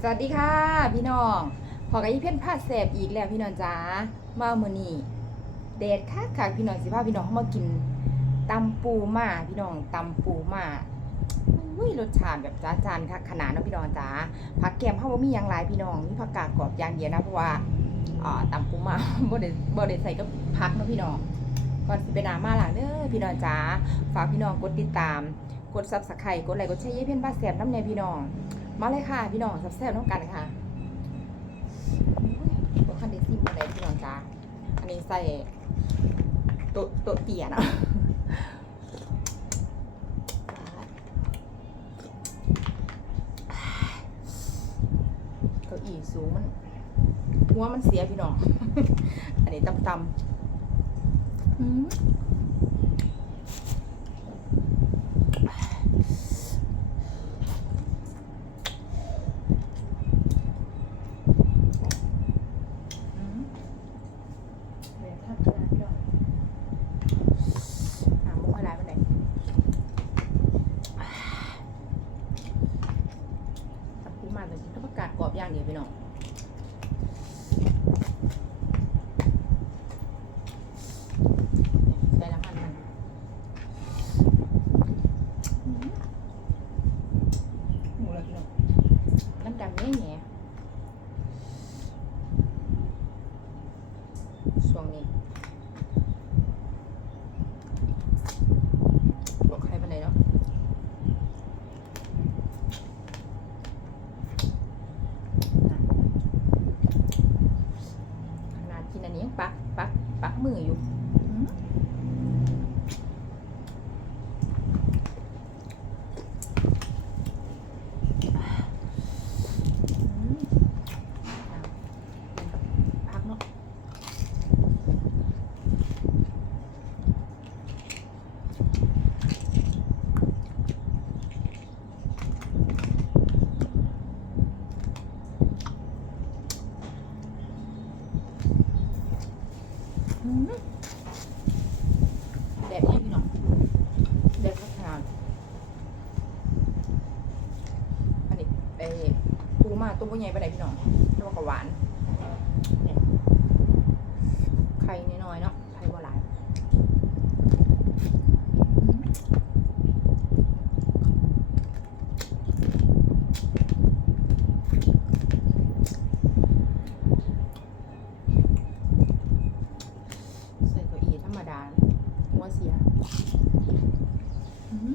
สวัสดีค่ะ พี่น้องพอกับอีเพ่นผ้าแสบอีกแล้วพี่น้องจ้ามามื้อนี้เดทคักค่ะพี่น้องสิพาพี่น้องเข้ามากินตำปูมาพี่น้องตำปูมาอุ้ยรสชาติแบบจ้าจานค่ะขนาดนะพี่น้องจ้าผักแกมเฮาบ่มีหยังหลายพี่น้องมีผักกาดกรอบอย่างเดียวนะเพราะว่าอ่าตำปูมาบ่ได้บ่ได้ใส่กับผักนะพี่น้องก่อนสิไปหนามาหลังเด้อพี่น้องจ้าฝากพี่น้องกดติดตาม กด Subscribe กดไลค์กดแชร์ให้เพ่นผ้าแสบน้ำในพี่น้อง มาเลยค่ะ พี่น้องแซ่บๆน้องกันค่ะรถคันเดซิมอะไรพี่น้องจ้าอันนี้ใส่โตโตเตียเนาะเก้าอี้สูงมัน หัวมันเสียพี่น้อง อันนี้ตำๆอืม อืมเดี๋ยวถ้าเกิดพี่น้องหามุกอะไรมาไหนตับปูมาแต่ก็ประกาศกรอบอย่างเดียวพี่น้องเนี่ยใส่น้ำมันมันอืม หมูละพี่น้องน้ำดำแง่แง่ ช่วงนี้บอกใครไปไหนเนาะขนาดกินอันนี้ยังปักปักปักมืออยู่อืมอืมอะพักเนาะ อืมแดดแห้งพี่น้องแดดพักทานอันนี้ไป ปูมาตัวใหญ่ไปไหนใดพี่น้องตัวก็หวานไข่น้อยๆเนาะไข่บ่หลายใส่เก้าอี้ธรรมดาหัวเสียอืม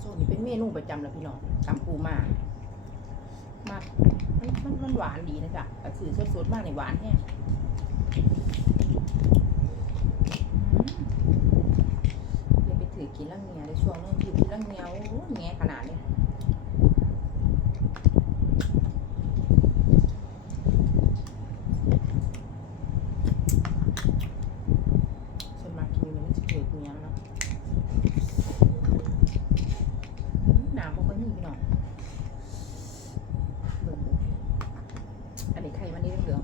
โซนนี้เป็นเมนูประจำแล้วพี่น้องตำปูมากมากมันมันมันหวานดีนะจ๊ะกระสือสดๆมากในหวานแห้งเดี๋ยวไปถือกินลังเงียในช่วงนึงถือกินลังเงียโอ้โหแงขนาดนี้ส่วนมากกินมันจะถือเงียเนาะอืมน้ำบ่ค่อยมีพี่น้อง เบิ่งดู อันนี้ไข่มันนี่เหลือง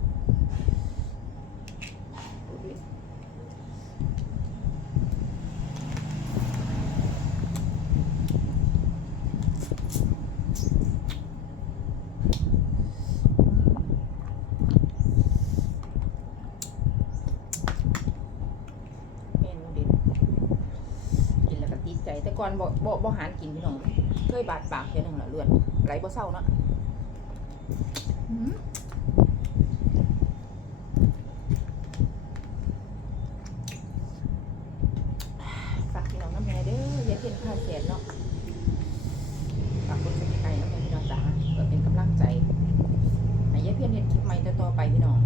ใจแต่ก่อนบ่บ่บ่หารกินพี่น้องเคยบาดปากเท่หนึ่งและเลือดไหลบ่เศร้าเนาะ อืมฝากพี่ น้องน้ำแม่เด้อย่ยเพียนค่าเสียนเนาะฝากคนสนใจน้ำแม่พี่น้องจ๋าเพื่อเป็นกำลังใจให้ย่ยเพียนเห็นคลิปใหม่ต่อไปพี่น้อง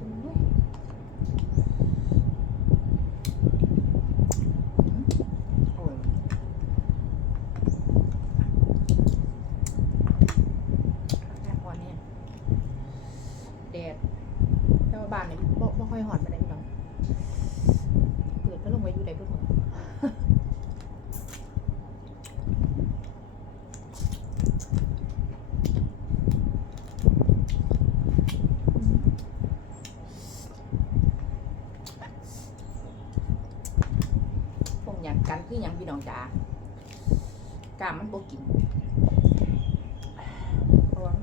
อุ้ยอืมโอ้ย แค่พอเนี่ยแดดแต่ว่าบ้านเนี่ยบ่บ่ค่อยหอนไปไหนใดพี่น้องเกิดก็ลงไปอยู่ใดเพื่อน คือหยังพี่น้อง จ๋ากามมันบกินเพราะว่า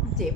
มันเจ็บ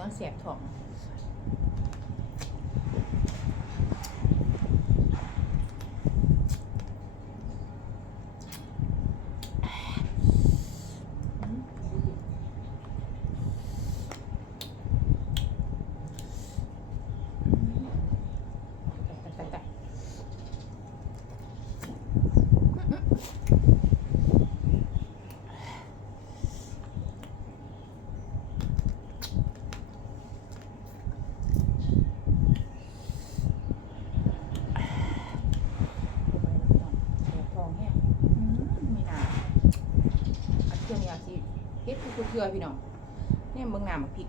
ยย้อนแสบท้อง แต่แต่ทองแห้งมีน้ำอันเครื่องยาสี ทุกเทือพี่น้องเนี่ยเบิ่งน้ำมาพริก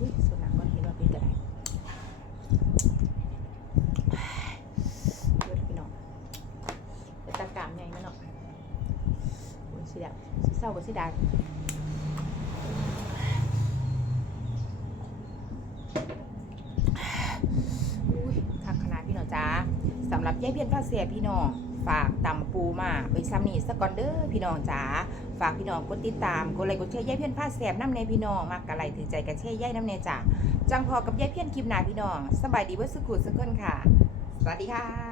อุ้ยส่วนหนังก็เห็นว่าเป็นกระไรเดี๋ยวพี่น้องแต่ตากามใหญ่มาเนาะโอ้ยสิดาสิเศร้า กับสิดาอุ้ยทักขนาดพี่น้องจ้าสำหรับยายเพียนผ้าเสียพี่น้องฝากตำปูมาไปซ้ำนี่สกอนเดอร์พี่น้องจ๋าฝากพี่น้องกดติดตามกดไลค์กดแชร์ย่ายเพี้ยนผ้าแสบน้ำในพี่น้องมากกะไลถือใจกันแช่ย่ายน้ำในจ้ะจังพอกับย่ายเพี้ยนคลิปหนาพี่น้องสบายดีเว่าสุขุสุขคนค่ะ สวัสดีค่ะ